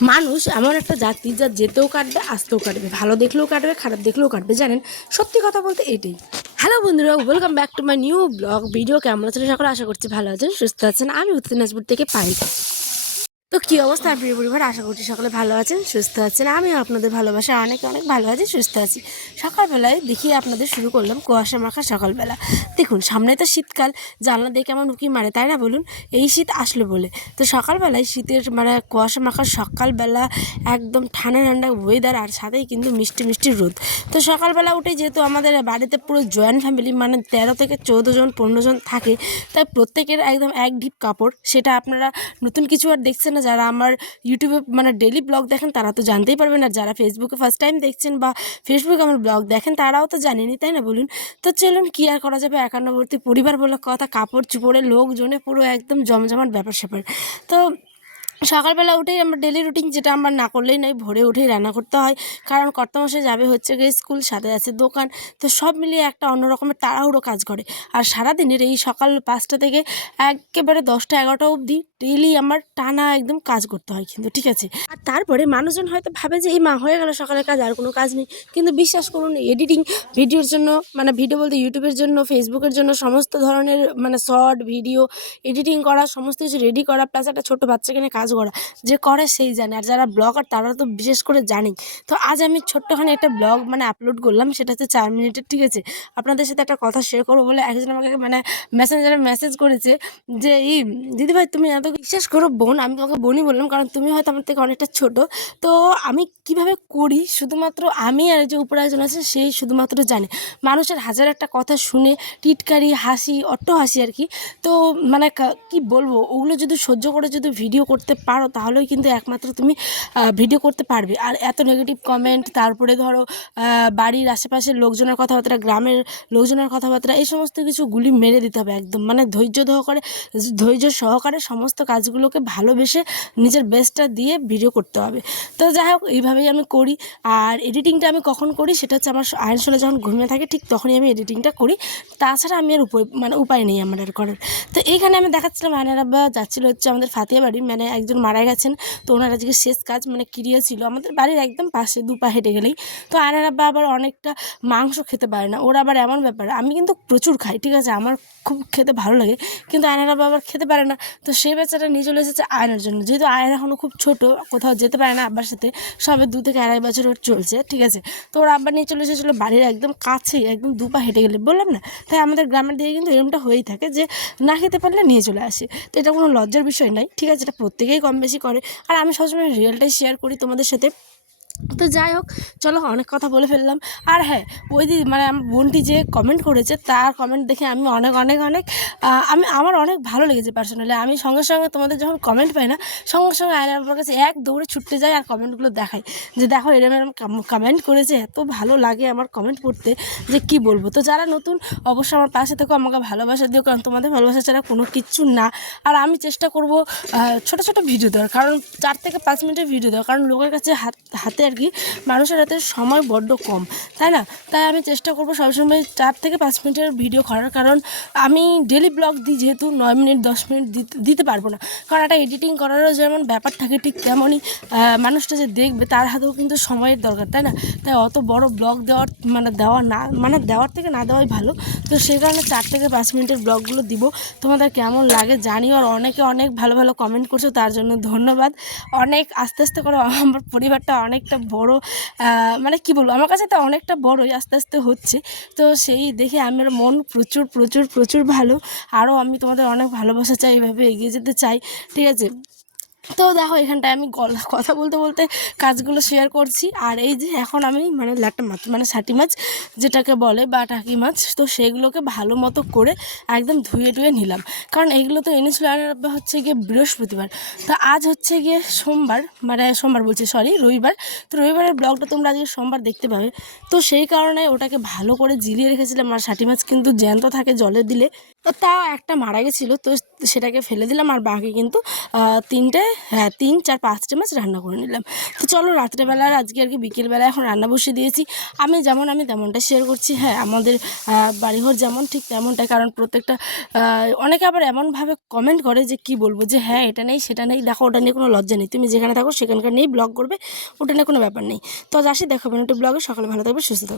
মানুষ এমন একটা জাতি যা যেতেও কাটবে, আসতেও কাটবে, ভালো দেখলেও কাটবে, খারাপ দেখলেও কাটবে, জানেন? সত্যি কথা বলতে এটাই। হ্যালো বন্ধুরা welcome back to my new blog video কেমন আছেন সকলে আশা করছি ভালো আছেন, সুস্থ আছেন। আমি উত্তর দিনাজপুর থেকে পাই তো কি অবস্থা? প্রিয় পরিবার? আশা করছি সকলে ভালো আছেন, সুস্থ আছেন। আমিও আপনাদের ভালোবাসা অনেক অনেক ভালো আছি, সুস্থ আছি। সকালবেলায় দেখিয়ে আপনাদের শুরু করলাম কুয়াশা মাখা সকালবেলা। দেখুন, সামনে তো শীতকাল, জানলা দেখে আমার উকি মারে, তাই না বলুন? এই শীত আসলো বলে। তো সকালবেলায় শীতের মানে কুয়াশা মাখা সকালবেলা একদম ঠান্ডা ঠান্ডা ওয়েদার আর সাথেই কিন্তু মিষ্টি মিষ্টি রোদ। তো সকালবেলা উঠে যেহেতু আমাদের বাড়িতে পুরো জয়েন্ট ফ্যামিলি মানে তেরো থেকে চৌদ্দ জন, পনেরো জন থাকে, তাই প্রত্যেকের একদম এক ঢিপ কাপড়, সেটা আপনারা নতুন কিছু আর দেখছেন না, যারা আমার ইউটিউবে মানে ডেলি ব্লগ দেখেন, তারা তো জানতেই পারবেন। আর যারা ফেসবুকে ফার্স্ট টাইম দেখছেন বা ফেসবুকে আমার ব্লগ দেখেন, তারাও তো জানেনি তাই না বলুন? তো চলুন, কী আর করা যাবে? একান্নবর্তী পরিবার বলে কথা, কাপড় চুপড়ে, লোকজনে পুরো একদম জমজমাট ব্যাপার স্যাপার তো সকালবেলা উঠেই আমার ডেলি রুটিন যেটা আমার না করলেই নয়, ভোরে উঠেই রান্না করতে হয়। কারণ কর্তামশাই যাবে হচ্ছে গিয়ে স্কুল সাথে আছে দোকান। তো সব মিলিয়ে একটা অন্য রকমের তাড়াহুড়ো কাজ করে। আর সারাদিনের এই সকাল পাঁচটা থেকে একেবারে দশটা, এগারোটা অবধি ডেলি আমার টানা একদম কাজ করতে হয় কিন্তু, ঠিক আছে? আর তারপরে মানুষজন হয়তো ভাবে যে, এই মা, হয়ে গেল সকালের কাজ, আর কোনো কাজ নেই। কিন্তু বিশ্বাস করুন এডিটিং ভিডিওর জন্য মানে ভিডিও বলতে ইউটিউবের জন্য ফেসবুকের জন্য সমস্ত ধরনের মানে শর্ট ভিডিও এডিটিং করা, সমস্ত কিছু রেডি করা প্লাস একটা ছোটো বাচ্চাকে নিয়ে কাজ করা যে করে সেই জানে। আর যারা ব্লগার তারা তো বিশেষ করে জানেই। তো আজ আমি ছোট্টখানি একটা ব্লগ মানে আপলোড করলাম, সেটা হচ্ছে চার মিনিটের, ঠিক আছে? আপনাদের সাথে একটা কথা শেয়ার করব বলে একজন আমাকে মানে মেসেঞ্জারে মেসেজ করেছে যে, এই দিদিভাই তুমি এত বিশ্বাস করো বোন, আমি তোমাকে বোনই বললাম, কারণ তুমি হয়তো আমার থেকে অনেকটা ছোট। তো আমি কীভাবে করি? শুধুমাত্র আমি আর যে উপরে একজন আছে, সেই শুধুমাত্র জানে। মানুষের হাজার একটা কথা শুনে টিটকারি, হাসি অট্ট হাসি আর কি। তো মানে কা- বলব? ওগুলো যদি সহ্য করে যদি ভিডিও করতে পারো, তাহলেই কিন্তু একমাত্র তুমি ভিডিও করতে পারবে। আর এত নেগেটিভ কমেন্ট তারপরে ধরো বাড়ির আশেপাশের লোকজনের কথাবার্তা, গ্রামের লোকজনের কথাবার্তা, এই সমস্ত কিছু গুলি মেরে দিতে হবে একদম। মানে ধৈর্য সহকারে ধৈর্য সহকারে সমস্ত কাজগুলোকে ভালোবেসে নিজের বেস্টটা দিয়ে ভিডিও করতে হবে। তো যাই হোক এইভাবেই আমি করি আর এডিটিংটা আমি কখন করি সেটা হচ্ছে আমার আয়ন শোলে যখন ঘুমিয়ে থাকে ঠিক তখনই আমি এডিটিংটা করি। তাছাড়া আমি আর উপায় মানে উপায় নেই আমার আর করার। তো এইখানে আমি দেখাচ্ছিলাম আয়নার আব্বা যাচ্ছিল হচ্ছে আমাদের ফাতিয়া বাড়ি মানে একজন মারা গেছেন। তো ওনার আজকে শেষ কাজ মানে ক্রিয়া ছিল। আমাদের বাড়ির একদম পাশে দু পা হেঁটে গেলেই। তো আয়নার আব্বা আবার অনেকটা মাংস খেতে পারে না। ওরা আবার এমন ব্যাপার, আমি কিন্তু প্রচুর খাই, ঠিক আছে? আমার খুব খেতে ভালো লাগে। কিন্তু আয়নার আব্বা আবার খেতে পারে না। তো সেই বেচারা নিয়ে চলে এসেছে আয়নার জন্য। যেহেতু আয়না এখনও খুব ছোট, কোথাও যেতে পারে না আব্বার সাথে। সবে দু থেকে আড়াই বছর ওর চলছে, ঠিক আছে? তো ওর আব্বা নিয়ে চলে এসেছিল বাড়ির একদম কাছেই, একদম দুপা হেঁটে গেলে, বললাম না? তাই আমাদের গ্রামের দিকে কিন্তু এরকমটা হয়েই থাকে যে, না খেতে পারলে নিয়ে চলে আসে। তো এটা কোনো লজ্জার বিষয় নাই ঠিক আছে? এটা প্রত্যেকেই কম বেশি করে। আর আমি সবসময় রিয়েলটাই শেয়ার করি তোমাদের সাথে। তো যাই হোক, চলো অনেক কথা বলে ফেললাম। আর হ্যাঁ ওই দিদি মানে আমার বোনটি যে কমেন্ট করেছে, তার কমেন্ট দেখে আমি অনেক অনেক অনেক আমি, আমার অনেক ভালো লেগেছে পার্সোনালি আমি সঙ্গে সঙ্গে তোমাদের যখন কমেন্ট পাই না, সঙ্গে সঙ্গে আয়না আমার কাছে এক দৌড়ে ছুটতে যাই আর কমেন্টগুলো দেখাই। যে দেখো, এরম এরম কমেন্ট করেছে, এত ভালো লাগে আমার কমেন্ট পড়তে, যে কি বলব? তো যারা নতুন, অবশ্যই আমার পাশে থেকো, আমাকে ভালোবাসা দিও, কারণ তোমাদের ভালোবাসা ছাড়া কোনো কিচ্ছু না। আর আমি চেষ্টা করব ছোট ছোট ভিডিও দেওয়ার, কারণ চার থেকে পাঁচ মিনিটের ভিডিও দেওয়ার, কারণ লোকের কাছে হাত, হাতে আর কি, মানুষের হাতে সময় বড্ড কম, তাই না? তাই আমি চেষ্টা করব সবসময় চার থেকে পাঁচ মিনিটের ভিডিও করার, কারণ আমি ডেলি ব্লগ দিই যেহেতু নয় মিনিট, দশ মিনিট দিতে পারব না। কারণ একটা এডিটিং করারও যেমন ব্যাপার থাকে, ঠিক তেমনই মানুষটা যে দেখবে তার হাতেও কিন্তু সময়ের দরকার, তাই না? তাই অত বড় ব্লগ দেওয়ার মানে দেওয়া না মানে দেওয়ার থেকে না দেওয়াই ভালো। তো সেই কারণে চার থেকে পাঁচ মিনিটের ব্লগগুলো দিব। তোমাদের কেমন লাগে জানিও, আর অনেকে অনেক ভালো ভালো কমেন্ট করছ, তার জন্য ধন্যবাদ। অনেক আস্তে আস্তে করে আমার পরিবারটা অনেকটা বড় মানে কি বলব, আমার কাছে তো অনেকটা বড়ই আস্তে আস্তে হচ্ছে। তো সেই দেখে আমার মন প্রচুর প্রচুর প্রচুর ভালো। আরও আমি তোমাদের অনেক ভালোবাসা চাই, এভাবে এগিয়ে যেতে চাই, ঠিক আছে? তো দেখো, এখানটায় আমি গলা, কথা বলতে বলতে কাজগুলো শেয়ার করছি। আর এই যে এখন আমি মানে ল্যাটা মাছ মানে ষাটি মাছ যেটাকে বলে বা টাকি মাছ, তো সেগুলোকে ভালো মতো করে একদম ধুয়ে টুয়ে নিলাম। কারণ এগুলো তো এনেছিল আর হচ্ছে গিয়ে বৃহস্পতিবার। তো আজ হচ্ছে গিয়ে সোমবার মানে সোমবার বলছি সরি রবিবার। তো রবিবারের ব্লগটা তোমরা আজকে সোমবার দেখতে পাবে। তো সেই কারণে ওটাকে ভালো করে জিলিয়ে রেখেছিলাম। আর ষাটি মাছ কিন্তু জ্যান্ত থাকে জলে দিলে। তো একটা মারা গেছিল, তো সেটাকে ফেলে দিলাম আর বাকি কিন্তু তিনটে হ্যাঁ তিন, চার, পাঁচটা মাছ রান্না করে নিলাম। তো চলো রাত্রেবেলা আজকে আর কি বিকেলবেলা এখন রান্না বসিয়ে দিয়েছি। আমি যেমন, আমি তেমনটা শেয়ার করছি। হ্যাঁ আমাদের বাড়িঘর যেমন, ঠিক তেমনটাই। কারণ প্রত্যেকটা অনেকে আবার এমনভাবে কমেন্ট করে যে কি বলব? যে হ্যাঁ এটা নেই, সেটা নেই। দেখো, ওটা নিয়ে কোনো লজ্জা নেই। তুমি যেখানে থাকো, সেখানকার নিয়েই ব্লগ করবে, ওটা নিয়ে কোনো ব্যাপার নেই। তো আসি দেখাবেন একটু ব্লগে সকালে ভালো থাকবে, সুস্থ থাকবে।